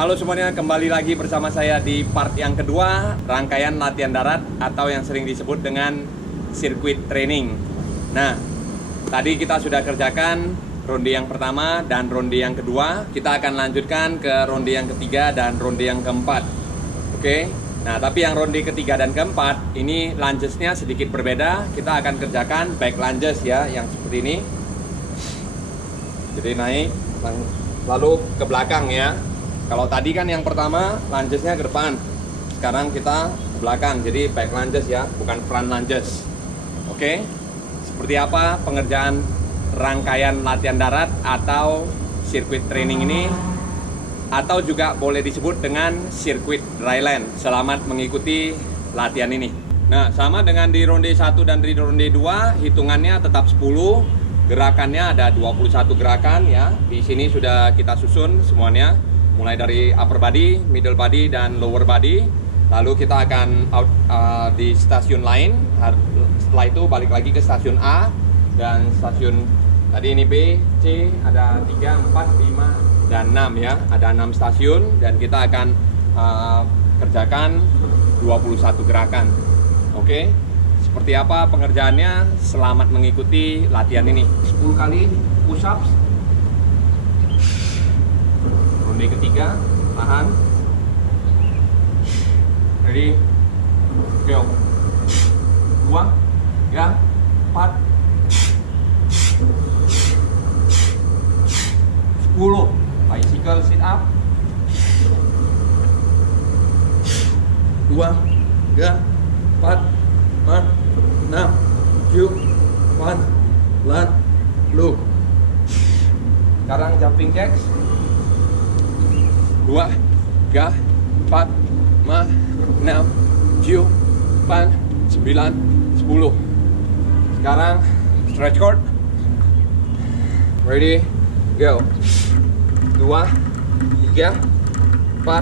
Halo semuanya, kembali lagi bersama saya di part yang kedua, rangkaian latihan darat atau yang sering disebut dengan sirkuit training. Nah, tadi kita sudah kerjakan ronde yang pertama dan ronde yang kedua. Kita akan lanjutkan ke ronde yang ketiga dan ronde yang keempat. Oke, nah tapi yang ronde ketiga dan keempat ini lungesnya sedikit berbeda. Kita akan kerjakan back lunges ya, yang seperti ini. Jadi naik, lalu ke belakang ya. Kalau tadi kan yang pertama lungesnya ke depan, sekarang kita ke belakang, jadi back lunges ya, bukan front lunges. Oke, seperti apa pengerjaan rangkaian latihan darat atau sirkuit training ini, atau juga boleh disebut dengan sirkuit dryland. Selamat mengikuti latihan ini. Nah, sama dengan di ronde 1 dan di ronde 2, hitungannya tetap 10, gerakannya ada 21 gerakan ya. Di sini sudah kita susun semuanya, mulai dari upper body, middle body, dan lower body. Lalu kita akan di stasiun lain. Setelah itu balik lagi ke stasiun A dan stasiun tadi ini B, C, ada 3, 4, 5, dan 6 ya. Ada 6 stasiun dan kita akan kerjakan 21 gerakan. Oke, seperti apa pengerjaannya? Selamat mengikuti latihan ini. 10 kali push ups. Ronde ketiga, tahan. Ready, go. 2, 3, 4, 10. Bicycle sit up. 2, 3, 4, 5, 6, 7, 8, 9, 10. Sekarang jumping jacks. 2, 3, 4, 5, 6, 7, 8, 9, 10. Sekarang stretch cord. Ready, go. 2, 3, 4,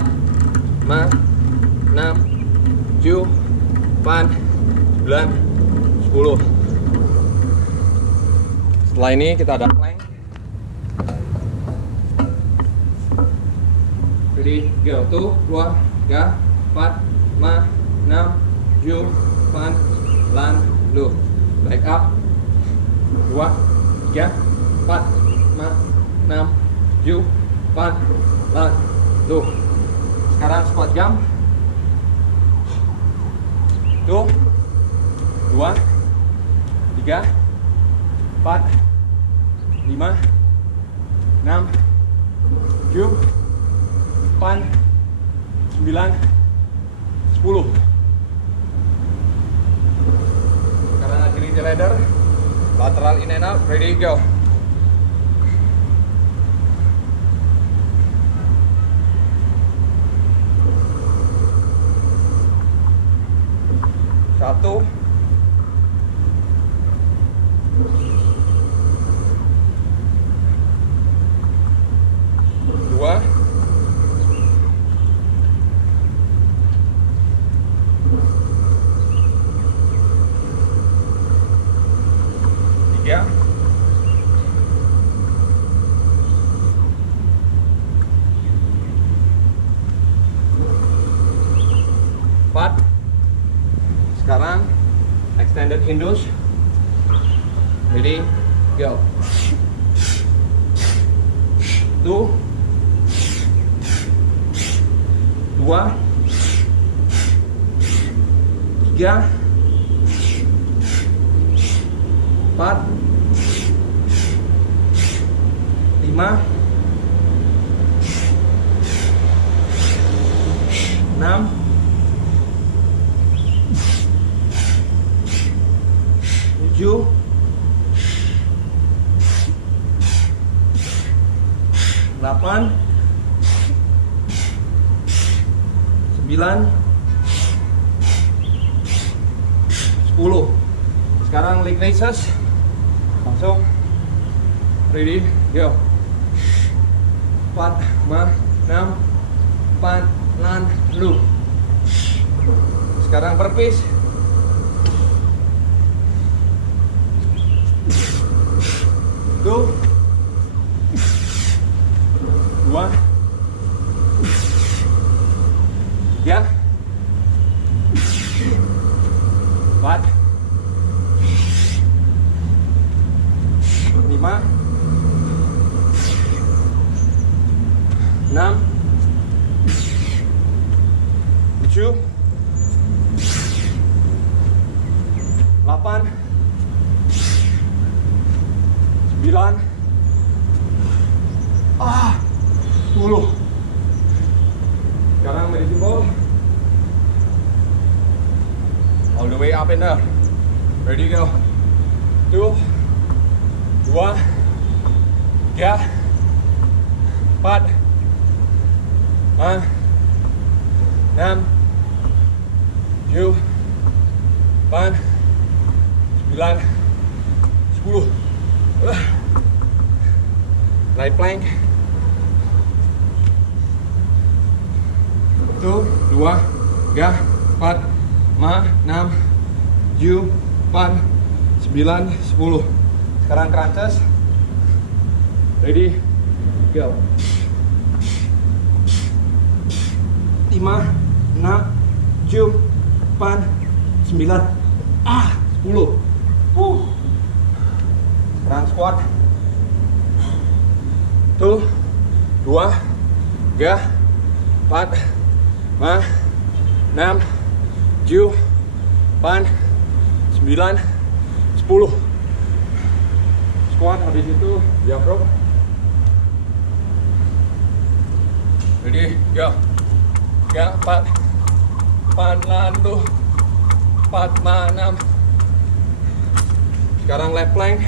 5, 6, 7, 8, 9, 10. Setelah ini kita ada plank. Ready, go. 1, 2, 3, 4, 5, 6, 7, 8, 9, 10. Back up. 2, 3, 4, 5, 6, 7, 8, 9, 10. Sekarang squat jump. 1, 2, 3, 4, 5, 6, 7, 8, 9, 10. Sekarang agility ladder, lateral in and out. Ready, go. Satu, dua, tiga, empat. Sekarang extended Hindus. Ready, go. 1, 2, 3, 4, 5, 6, 7, 8, 9, 10. Sekarang leg raises. Langsung. Ready, go. 4, 5, 6, 8, 9, 10. Sekarang burpees. 1, 2, 3, 4, 5, 6, 7, 8, 9, 10. Sekarang medicine ball all the way up and down. Ready, go. 2, 2, 3, 4, 5, 6, 7, 8, 9, 10. Right plank. 1, 2, 3, 4, 5, 6, 7, 8, 9, 10. Sekarang crunches. Ready, go. 5, 6, 7, 8, 9, 10. Sekarang squat. 1, 2, 3, 4, 5, 6, 7, 8, 9, 10. Squat, habis itu jump rope. Ready, go. 3, 4, 8, 9, 4, 5, 6. Sekarang left plank.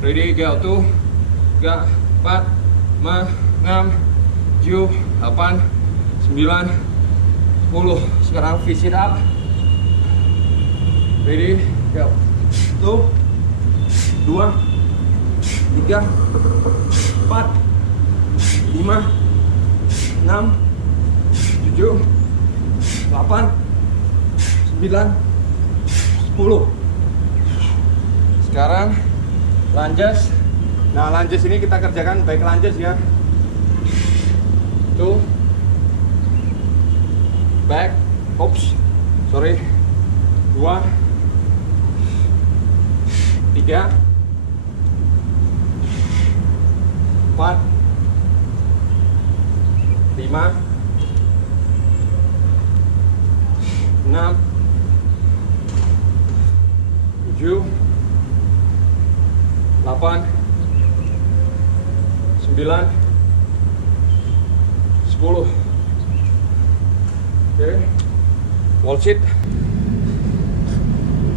Ready, go. 2, 3, 4, 5, 6, 7, 8, 9, 10. Sekarang fish it up. Ready, go. 1, 2, 3, 4, 5, 6, 7, 8, 9, 10. Sekarang lunges. Nah, lunges ini kita kerjakan back lunges ya. Tuh. Back. Oops. Sorry. 2, 3, 4, 5, 6, 7, 8, 9, 10. Oke, wall sit.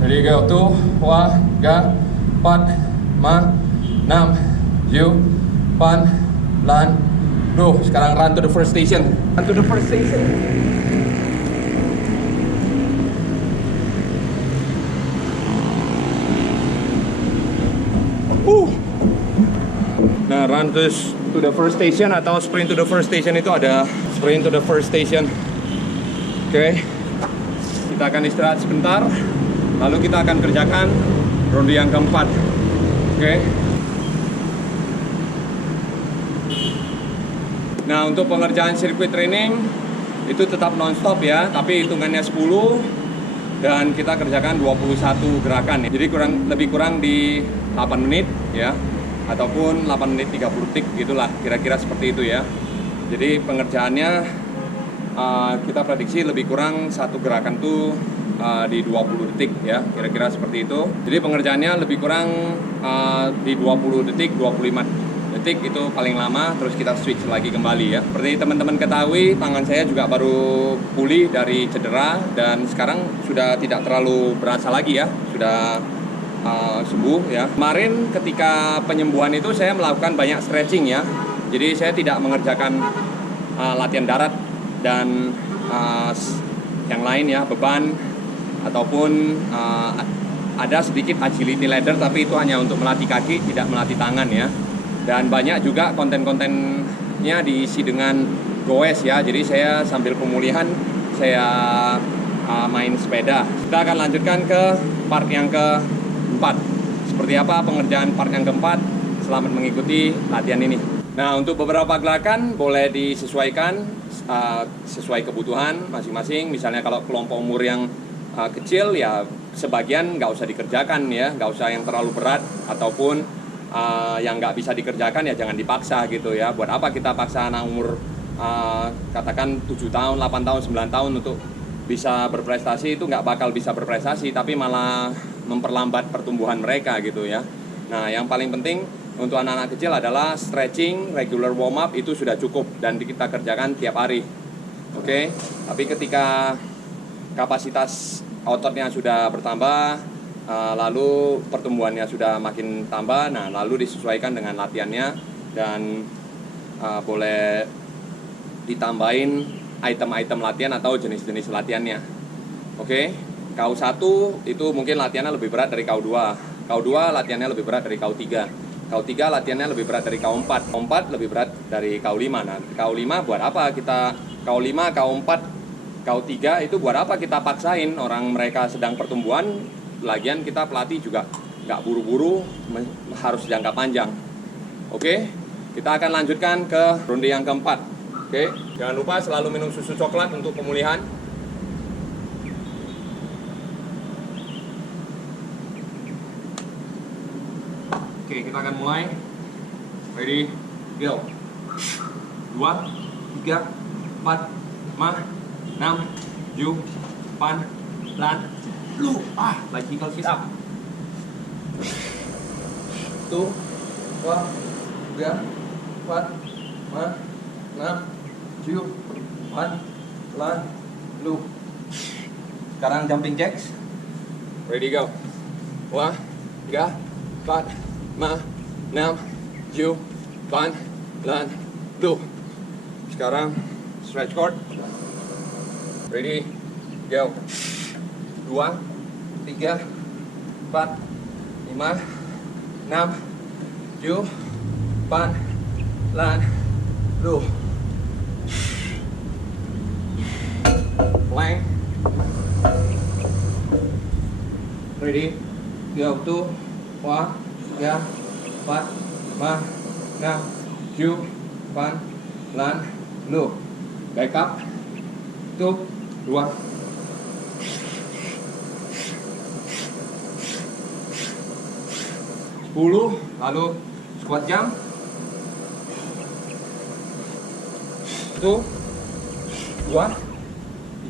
Ready, go. 2, 3, 4, 5, 6, 7, 8, 9, 10. Sekarang run to the first station. Run to the first station. Nah, run to the first station atau sprint to the first station itu ada sprint to the first station. Oke, kita akan istirahat sebentar, lalu kita akan kerjakan ronde yang keempat. Oke. Nah, untuk pengerjaan sirkuit training itu tetap non-stop ya, tapi hitungannya 10 dan kita kerjakan 21 gerakan ya. Jadi lebih kurang di 8 menit ya, ataupun 8 menit 30 detik gitulah, kira-kira seperti itu ya. Jadi pengerjaannya kita prediksi lebih kurang satu gerakan tuh di 20 detik ya, kira-kira seperti itu. Jadi pengerjaannya lebih kurang di 20 detik, 25 detik itu paling lama, terus kita switch lagi kembali ya. Seperti teman-teman ketahui, tangan saya juga baru pulih dari cedera dan sekarang sudah tidak terlalu berasa lagi ya, sudah sembuh ya. Kemarin ketika penyembuhan itu saya melakukan banyak stretching ya, jadi saya tidak mengerjakan latihan darat dan yang lain ya, beban ataupun ada sedikit agility ladder, tapi itu hanya untuk melatih kaki, tidak melatih tangan ya. Dan banyak juga konten-kontennya diisi dengan goes ya, jadi saya sambil pemulihan saya main sepeda. Kita akan lanjutkan ke part yang keempat. Seperti apa pengerjaan part yang keempat? Selamat mengikuti latihan ini. Nah, untuk beberapa gerakan boleh disesuaikan sesuai kebutuhan masing-masing. Misalnya kalau kelompok umur yang kecil ya sebagian nggak usah dikerjakan ya, nggak usah yang terlalu berat, ataupun yang nggak bisa dikerjakan ya jangan dipaksa gitu ya. Buat apa kita paksa anak umur katakan 7 tahun, 8 tahun, 9 tahun untuk bisa berprestasi? Itu nggak bakal bisa berprestasi, tapi malah memperlambat pertumbuhan mereka gitu ya. Nah, yang paling penting untuk anak-anak kecil adalah stretching, regular warm up itu sudah cukup dan kita kerjakan tiap hari. Oke, tapi ketika kapasitas ototnya sudah bertambah, lalu pertumbuhannya sudah makin tambah, nah lalu disesuaikan dengan latihannya dan boleh ditambahin item-item latihan atau jenis-jenis latihannya. Oke, KU1 itu mungkin latihannya lebih berat dari KU2. KU2 latihannya lebih berat dari KU3. KU3 latihannya lebih berat dari KU4. KU4 lebih berat dari KU5. Nah, KU5 buat apa kita KU5, KU4, KU3 itu buat apa kita paksain orang mereka sedang pertumbuhan? Lagian kita pelatih juga nggak buru-buru, harus jangka panjang. Oke, kita akan lanjutkan ke ronde yang keempat. Oke, jangan lupa selalu minum susu coklat untuk pemulihan. Oke, kita akan mulai. Ready, go. 2, 3, 4, 5, 6, 7, 8, 9, lu vertical sit up. 1, 2, 3, 4, 5, 6, 7, 8, 9, lu. Sekarang jumping jacks. Ready, go. 1, 3, 4, 5, 6, 7, 8, 9, lu. Sekarang stretch cord. Ready, go. 2, 3, 4, 5, 6, 7, 8, 9, lu. Plank. Ready, go. 2, 1, 3, 4, 5, 6, 7, 8, 9, lu. Back up. 1, 2. 10, lalu squat jump. 1, 2,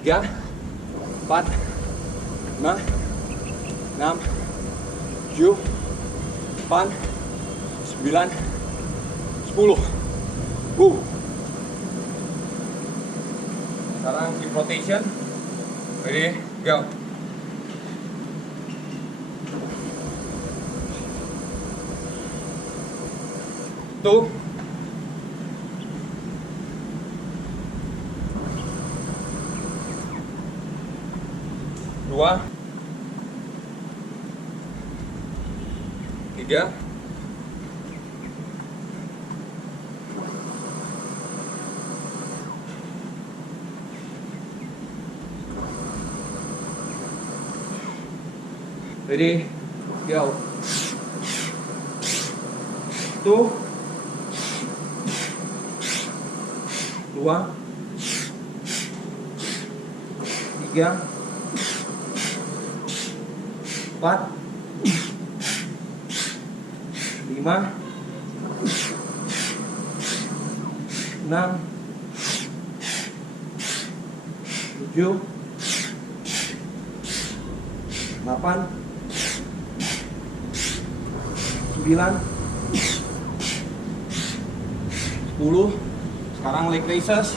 3, 4, 5, 6, 7, 8, 9, 10. Sekarang hip rotation. Ready, go. 1, 2, 3, 4. Ready, go. 1, 2, 3, 4, 5, 6, 7, 8, 9, 10. Sekarang leg raises.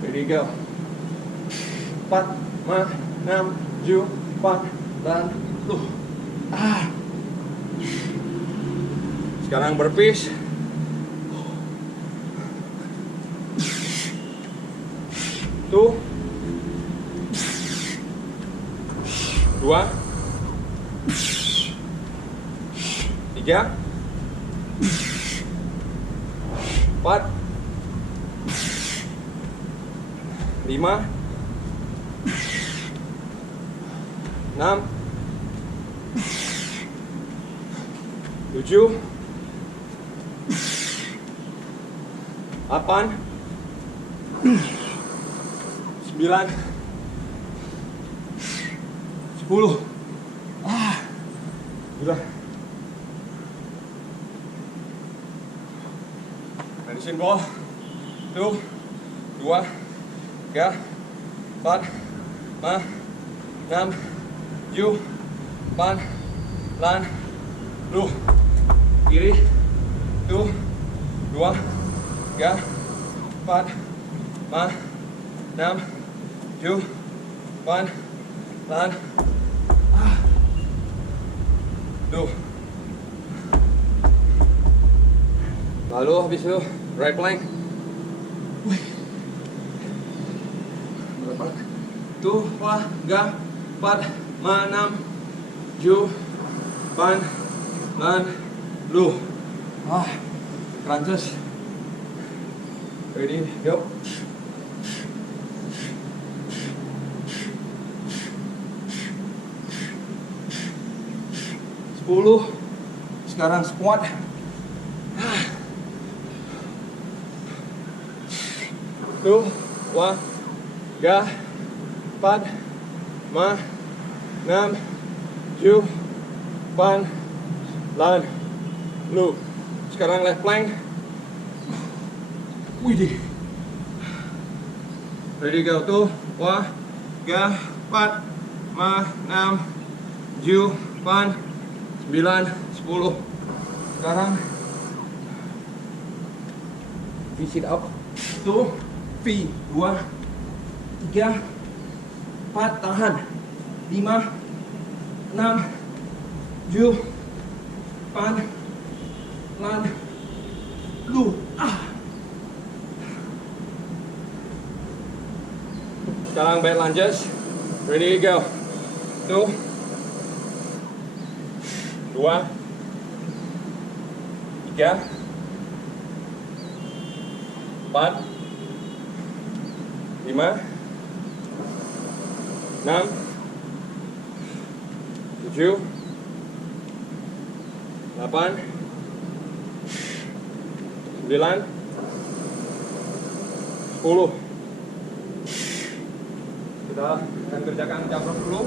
Ready, go. 4, 5, 6, 7, 8, 9, 10. Sekarang burpees. 1, 2, 3, 4, 5, 6, 7, 8, 9, 10. Gila. Medicine ball. 1, 2, 3, 4, 5, 6, 7, 8, 9, 10. Kiri. 1, 2, 3, 4, 5, 6, 7, 8, 9, 10. Lalu habis itu right plank. Wih. Berapa? 2, 3, 4, 5, 6, 7, 8, 9, 10. Crunches. Ready, go. 10. Sekarang squat. 2, 1, 3, 4, 5, 6, 7, 8, 9, 10. Sekarang left plank. Widih. Ready, go. 2, 1, 3, 4, 5, 6, 7, 8, 9, 10. Sekarang sit up. 1, 2, 3, 4, tahan. 5, 6, 7, 8, 9, 10. Sekarang bed lunges. Ready, go. 2, 2, 3, 4, 5, 6, 7, 8, 9, 10. Kita akan kerjakan jump dulu.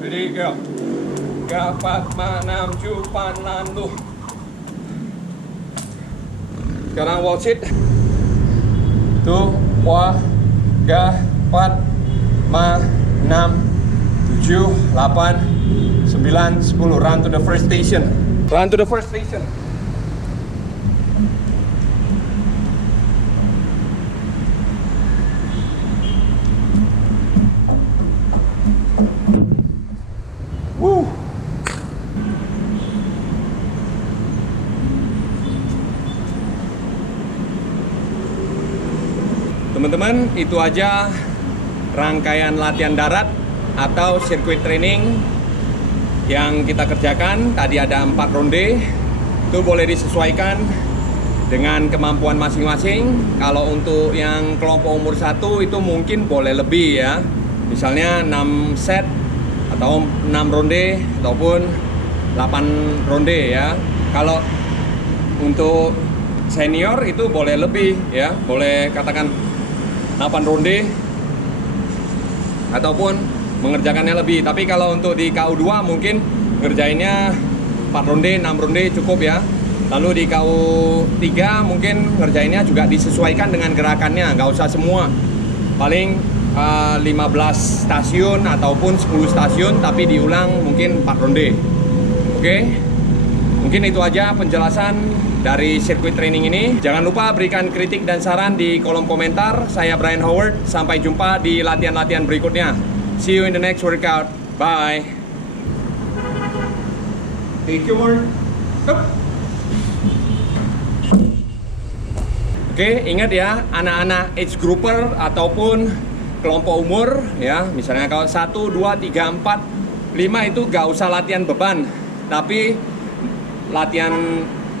Ready, go. 3, 4, 5, 6, 7, 8, 9, 10. Sekarang wall sit. 2, 3, 4, 5, 6, 7, 8, 9, 10. Run to the first station. Run to the first station. Woo. Teman-teman, itu aja rangkaian latihan darat atau sirkuit training yang kita kerjakan. Tadi ada 4 ronde. Itu boleh disesuaikan dengan kemampuan masing-masing. Kalau untuk yang kelompok umur 1 itu mungkin boleh lebih ya. Misalnya 6 set atau 6 ronde ataupun 8 ronde ya. Kalau untuk senior itu boleh lebih ya, boleh katakan 8 ronde ataupun mengerjakannya lebih. Tapi kalau untuk di KU2 mungkin ngerjainnya 4 ronde, 6 ronde cukup ya. Lalu di KU3 mungkin ngerjainnya juga disesuaikan dengan gerakannya, nggak usah semua. Paling 15 stasiun ataupun 10 stasiun tapi diulang mungkin 4 ronde. Oke? Mungkin itu aja penjelasan dari sirkuit training ini. Jangan lupa berikan kritik dan saran di kolom komentar. Saya Brian Howard. Sampai jumpa di latihan-latihan berikutnya. See you in the next workout. Bye. Take your word. Oke, ingat ya, anak-anak age grouper ataupun kelompok umur ya, misalnya kalau 1, 2, 3, 4, 5 itu gak usah latihan beban, tapi latihan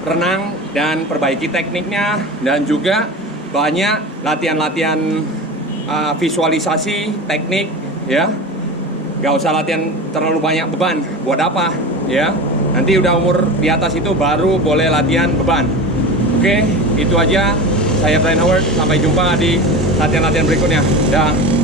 renang dan perbaiki tekniknya, dan juga banyak latihan-latihan visualisasi teknik ya. Gak usah latihan terlalu banyak beban. Buat apa? ya. Nanti udah umur di atas itu baru boleh latihan beban. Oke, itu aja. Saya Brian Howard. Sampai jumpa di latihan-latihan berikutnya. Dah.